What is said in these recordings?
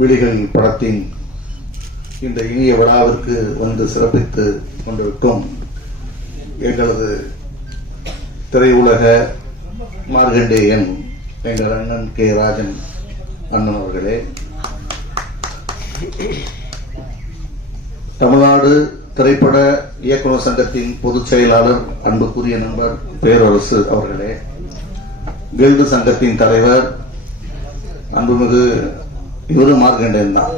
விழிகள் படத்தின் இந்த இனிய விழாவிற்கு வந்து சிறப்பித்து கொண்டிருக்கும் எங்களது திரையுலக மார்கண்டேயன் எங்கள் அண்ணன் கே. ராஜன் அண்ணன் அவர்களே தமிழ்நாடு திரைப்பட இயக்குனர் சங்கத்தின் பொதுச் செயலாளர் அன்புக்குரிய நண்பர் பேரரசு அவர்களே கில்டு சங்கத்தின் தலைவர் அன்புமிகு இவரு மார்கண்டேயன் தான்.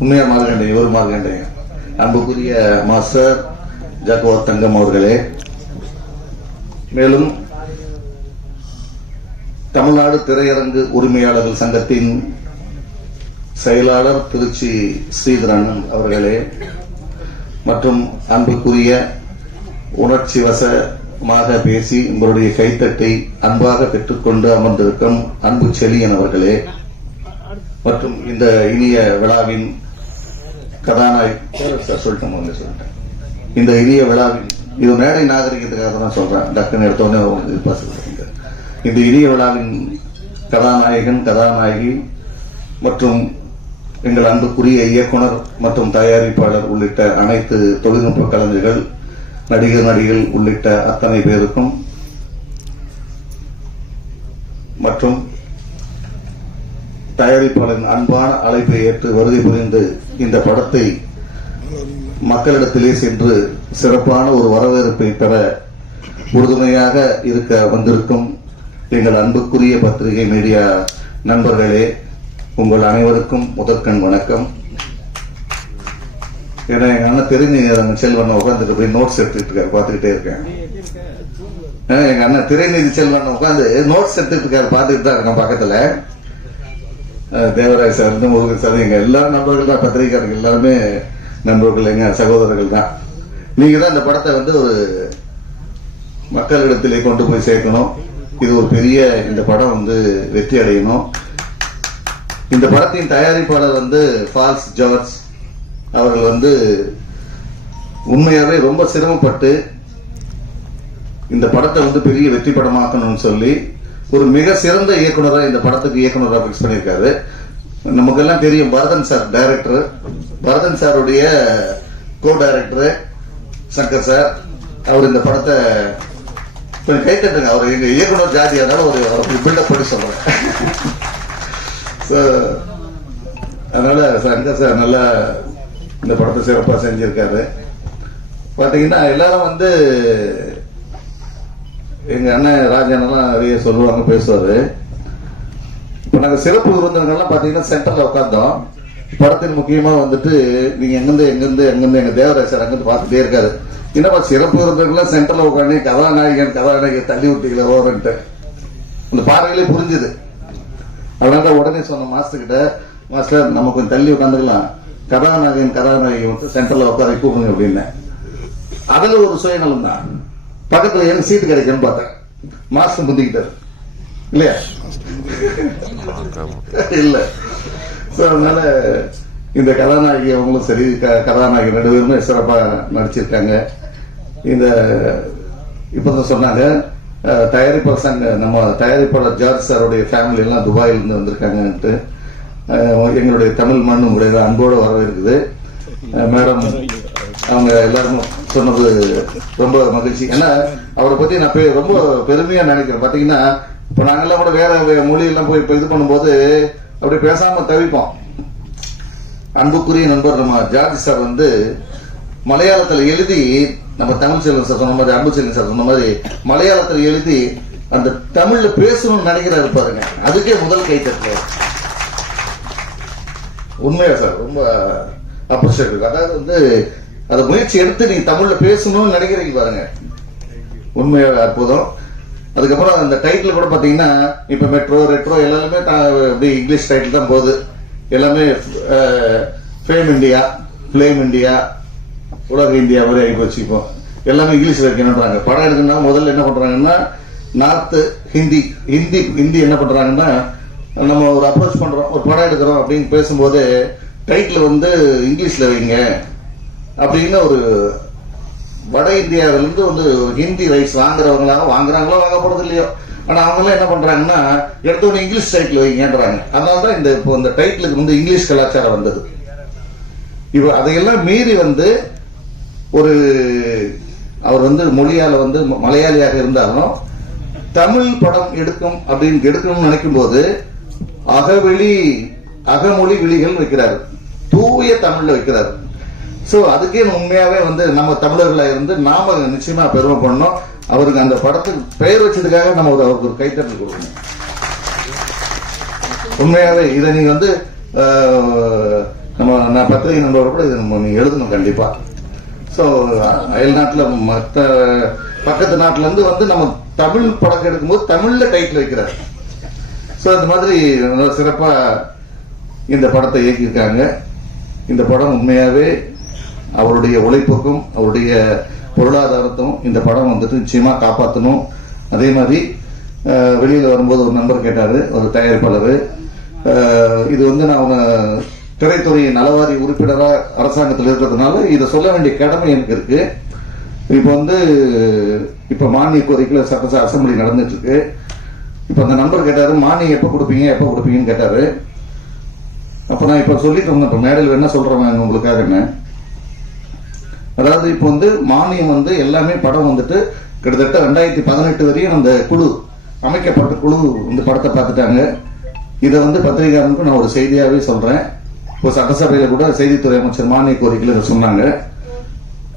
உண்மையா மார்கண்டேயன் இவரு மார்கண்டேயன். அன்புக்குரிய மாஸ்டர் ஜாக்கோ தங்கம் அவர்களே மேலும் தமிழ்நாடு திரையரங்கு உரிமையாளர்கள் சங்கத்தின் செயலாளர் திருச்சி ஸ்ரீதரன் அவர்களே மற்றும் அன்புக்குரிய உணர்ச்சி வசமாக பேசி உங்களுடைய கைத்தட்டை அன்பாக பெற்றுக்கொண்டு அமர்ந்திருக்கும் அன்பு செலியன் அவர்களே மற்றும் இந்த இனிய விழாவின் கதாநாயகர் சொல்லிட்டேன் முதல்ல சொல்லிட்டேன். இந்த இனிய விழாவின் இது மேடை நாகரிகத்துக்காக தான் சொல்றேன். டக்குன்னு எடுத்தோடனே உங்களுக்கு பேசுகிறேன் இந்த இனிய விழாவின் கதாநாயகன் கதாநாயகி மற்றும் எங்கள் அன்புக்குரிய இயக்குனர் மற்றும் தயாரிப்பாளர் உள்ளிட்ட அனைத்து தொழில்நுட்ப கலைஞர்கள் நடிகர் நடிகள் உள்ளிட்ட அத்தனை பேருக்கும் மற்றும் தயாரிப்பாளரின் அன்பான அழைப்பை ஏற்று வருகை புரிந்து இந்த படத்தை மக்களிடத்திலே சென்று சிறப்பான ஒரு வரவேற்பை பெற உறுதுணையாக இருக்க வந்திருக்கும் எங்கள் அன்புக்குரிய பத்திரிகை மீடியா நண்பர்களே உங்கள் அனைவருக்கும் முதற்கண் வணக்கம். ஏன்னா எங்க அண்ணன் திரைநீதி செல்வன் உட்காந்துட்டு போய் நோட்ஸ் எடுத்துட்டு இருக்காரு பார்த்துக்கிட்டே இருக்கேன். எங்க அண்ணன் திரைநீதி செல்வன் உட்காந்து நோட்ஸ் எடுத்துட்டு இருக்காரு பார்த்துக்கிட்டு தான் இருக்கேன் பக்கத்துல. தேவராய் சார் இருந்து முருகன் சார் எங்க எல்லா நண்பர்கள் தான் பத்திரிகையாளர்கள் எல்லாருமே நண்பர்கள் எங்க சகோதரர்கள் தான். நீங்க தான் இந்த படத்தை வந்து ஒரு மக்களிடத்திலே கொண்டு போய் சேர்க்கணும். இது ஒரு பெரிய இந்த படம் வந்து வெற்றி அடையணும். இந்த படத்தின் தயாரிப்பாளர் வந்து ஃபால்ஸ் ஜார்ஜ். அவர்கள் வந்து உண்மையாகவே ரொம்ப சிரமப்பட்டு இந்த படத்தை வந்து பெரிய வெற்றி படமாக்கணும்னு சொல்லி ஒரு மிக சிறந்த இயக்குனராக இந்த படத்துக்கு இயக்குனராக பிக்ஸ் பண்ணியிருக்காரு. நமக்கெல்லாம் தெரியும் பரதன் சார் டைரக்டர் பரதன் சாருடைய கோ டைரக்டர் சங்கர் சார். அவர் இந்த படத்தை கொஞ்சம் கை தட்டுங்க. அவர் எங்க இயக்குனர் ஜாதி அதனால ஒரு அவருக்கு பில்டப் பண்ணி சொல்றேன். So, அதனால சங்கர் சார் நல்லா இந்த படத்தை சிறப்பாக செஞ்சிருக்காரு. பாத்தீங்கன்னா எல்லாரும் வந்து எங்க அண்ணன் ராஜானெல்லாம் நிறைய சொல்லுவாங்க பேசுவாரு. இப்போ நாங்கள் சிறப்பு விருந்தினர்கள்லாம் பார்த்தீங்கன்னா சென்டர்ல உட்காந்தோம் படத்தின் முக்கியமாக வந்துட்டு நீங்கள் எங்கேருந்து எங்கேருந்து எங்கேருந்து எங்கள் தேவராஜ் சார் பார்த்துட்டே இருக்காரு. என்னப்பா சிறப்பு விருந்தினர்கள்லாம் சென்டர்ல உட்காந்து கதாநாயகன் கதாநாயகன் தள்ளி விட்டீங்களே ஓரன்ட்டு. அந்த பார்வையிலே புரிஞ்சுது. அதனால தான் உடனே சொன்ன மாஸ்டர்கிட்ட மாஸ்டர் நம்ம கொஞ்சம் தள்ளி உட்காந்துக்கலாம் கதாநாயகன் கதாநாயகி வந்து சென்டர்ல உட்கார கூப்பிடுங்க அப்படின்னேன் அதில் ஒரு சுயநலம் தான். பக்கத்துல எனக்கு சீட்டு கிடைக்கும்னு பார்த்தேன். மாஸ்டர் புந்திக்கிட்டாரு இல்லையா? இல்ல. சோ அதனால இந்த கதாநாயகி அவங்களும் சரி க- கதாநாயகி ரெண்டு பேருமே சிறப்பா நடிச்சிருக்காங்க. இந்த இப்பதான் சொன்னாங்க தயாரிப்பாளர் சங்க நம்ம தயாரிப்பாளர் ஜார்ஜ் சாருடைய ஃபேமிலி எல்லாம் துபாயில இருந்து வந்திருக்காங்கன்ட்டு எங்களுடைய தமிழ் மண் உங்களுடைய அன்போடு வரவேற்குது. மேடம் அவங்க எல்லாரும் சொன்னது ரொம்ப மகிழ்ச்சி. ஏன்னா அவரை பத்தி நான் ரொம்ப பெருமையா நினைக்கிறேன். பாத்தீங்கன்னா இப்ப நாங்கெல்லாம் கூட வேற மொழியெல்லாம் போய் இப்ப இது பண்ணும்போது அப்படி பேசாம தவிப்போம். அன்புக்குரிய நண்பர் நம்ம ஜார்ஜ் சார் வந்து மலையாளத்துல எழுதி நம்ம தமிழ் செல்வன் சார் சொன்ன மாதிரி அன்பு செல்வன் சார் சொன்ன மாதிரி மலையாளத்துல எழுதி அந்த தமிழ்ல பேசணும்னு நினைக்கிறாரு பாருங்க. அதுக்கே முதல் கைத்தட்டு உண்மையா சார் ரொம்ப அப்ரிஷியேட் இருக்கு அதாவது வந்து அதை முயற்சி எடுத்து நீங்க தமிழ்ல பேசணும்னு நினைக்கிறீங்க பாருங்க. உண்மையாக அற்புதம். அதுக்கப்புறம் அந்த டைட்டில் கூட பார்த்தீங்கன்னா இப்போ மெட்ரோ ரெட்ரோ எல்லாமே தா- இங்கிலீஷ் டைட்டில் தான் போகுது. எல்லாமே ஃபேம் இந்தியா ஃப்ளேம் இந்தியா உலக இந்தியா மாதிரி ஆகி போச்சு இப்போ. எல்லாமே இங்கிலீஷில் வைக்கணுன்றாங்க படம் எடுக்கணும்னா முதல்ல என்ன பண்ணுறாங்கன்னா நார்த்து ஹிந்தி ஹிந்தி ஹிந்தி என்ன பண்ணுறாங்கன்னா நம்ம ஒரு அப்ரோச் பண்ணுறோம் ஒரு படம் எடுக்கிறோம் அப்படின்னு பேசும்போது டைட்டில் வந்து இங்கிலீஷில் வைங்க. அப்படின்னு ஒரு வட இந்தியாவிலிருந்து வந்து ஹிந்தி ரைட்ஸ் வாங்குறவங்களாக வாங்குறாங்களோ வாங்க போறது இல்லையோ ஆனால் அவங்களாம் என்ன பண்ணுறாங்கன்னா எடுத்தோடனே இங்கிலீஷ் டைட்டில் வைங்கன்றாங்க. அதனால தான் இந்த இப்போ இந்த டைட்டிலுக்கு வந்து இங்கிலீஷ் கலாச்சாரம் வந்தது. இப்போ அதையெல்லாம் மீறி வந்து ஒரு அவர் வந்து மொழியால் வந்து ம- மலையாளியாக இருந்தாலும் தமிழ் படம் எடுக்கும் அப்படின்னு எடுக்கணும்னு நினைக்கும் போது அகவெளி அகமொழி விழிகள் வைக்கிறாரு. தூய தமிழில் வைக்கிறார். ஸோ அதுக்கே உண்மையாகவே வந்து நம்ம தமிழர்களாக இருந்து நாம நிச்சயமாக பெருமை பண்ணோம் அவருக்கு அந்த படத்துக்கு பெயர் வச்சதுக்காக நம்ம ஒரு அவருக்கு ஒரு கைத்தட்டல் கொடுக்கணும். உண்மையாகவே இதை நீங்க வந்து நம்ம நான் பத்திரிகை நண்பரோட கூட இதை நம்ம நீங்கள் எழுதணும் கண்டிப்பாக ஸோ அயல் நாட்டில் மற்ற பக்கத்து நாட்டிலேருந்து வந்து நம்ம தமிழ் படம் எடுக்கும்போது தமிழில் டைட்டில் வைக்கிறார். ஸோ இந்த மாதிரி சிறப்பாக இந்த படத்தை இயக்கியிருக்காங்க. இந்த படம் உண்மையாகவே அவருடைய உழைப்புக்கும் அவருடைய பொருளாதாரத்தும் இந்த படம் வந்துட்டு நிச்சயமா காப்பாற்றணும் அதே மாதிரி வெளியில் வரும்போது ஒரு நண்பர் கேட்டாரு ஒரு தயாரிப்பாளர். இது வந்து நான் அவங்க திரைத்துறை நலவாரி உறுப்பினரா அரசாங்கத்தில் இருக்கிறதுனால இதை சொல்ல வேண்டிய கடமை எனக்கு இருக்கு. இப்போ வந்து இப்ப மானிய கோரிக்கையில் சட்ட அசம்பிளி நடந்துட்டு இருக்கு இப்ப அந்த நண்பர் கேட்டாரு மானியம் எப்ப கொடுப்பீங்க எப்ப கொடுப்பீங்கன்னு கேட்டாரு. அப்ப நான் இப்ப சொல்லிட்டு இருந்தேன் இப்ப மேடையில் என்ன சொல்றேன் உங்களுக்காக என்ன? அதாவது இப்போ வந்து மானியம் வந்து எல்லாமே படம் வந்துட்டு கிட்டத்தட்ட ரெண்டாயிரத்தி பதினெட்டு வரையும் அந்த குழு அமைக்கப்பட்ட குழு இந்த படத்தை பார்த்துட்டாங்க. இதை வந்து பத்திரிகையாளருக்கு நான் ஒரு செய்தியாகவே சொல்றேன். இப்போ சட்டசபையில் கூட செய்தித்துறை அமைச்சர் மானிய கோரிக்கையில் இதை சொன்னாங்க.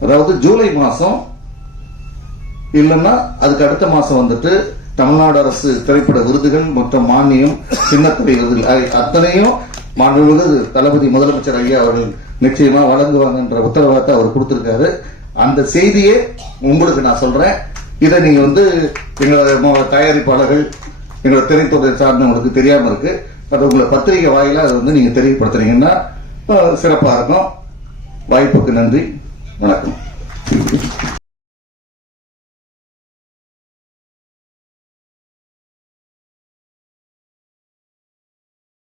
அதாவது ஜூலை மாதம் இல்லைன்னா அதுக்கு அடுத்த மாதம் வந்துட்டு தமிழ்நாடு அரசு திரைப்பட விருதுகள் மற்றும் மானியம் சின்னத்துறை விருதுகள் அத்தனையும் மாண்புமிகு தளபதி முதலமைச்சர் ஐயா அவர்கள் நிச்சயமா வழங்குவாங்கன்ற உத்தரவாதத்தை அவர் கொடுத்திருக்காரு. அந்த செய்தியே உங்களுக்கு நான் சொல்றேன். இதை நீங்க வந்து எங்களோட தயாரிப்பாளர்கள் எங்களோட திரைத்துறை சார்ந்தவங்களுக்கு தெரியாம இருக்கு. அது உங்களை பத்திரிகை வாயிலா அதை வந்து நீங்க தெரியப்படுத்துறீங்கன்னா சிறப்பாக இருக்கும். வாய்ப்புக்கு நன்றி. வணக்கம்.